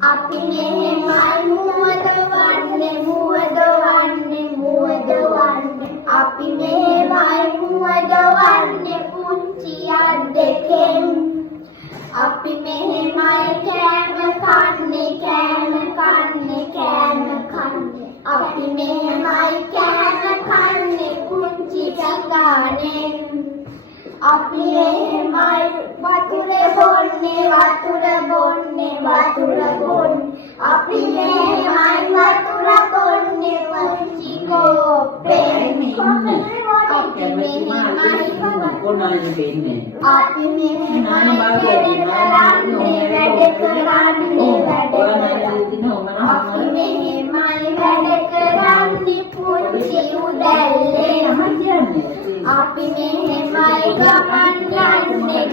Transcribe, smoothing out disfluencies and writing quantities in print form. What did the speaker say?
අපි මෙහෙමයි මුවද වන්නේ මුවද වන්නේ මුවද වන්නේ අපි මෙහෙමයි මුවද වන්නේ පුංචි අත් දෙකෙන් අපි මෙහෙමයි කෑම කන්නේ කෑම කන්නේ කෑම කන්නේ අපි මෙහෙමයි කෑම කන්නේ පුංචි ගානෙන් අපි එහෙමයි වතුර බොන්නේ වතුර බොන්නේ වතුර බොන්නේ අපි එහෙමයි වතුර බොන්නේ පුංචි කෝප්පෙන් අපි මෙහෙමයි කොණාලේ දෙන්නේ අපි මෙහෙමයි වැඩ කරන්නේ අපි මෙහෙමයි වැඩ කරන්නේ පුංචි උදැල්ලේ අපි මෙහෙමයි ගමන් යන්නේ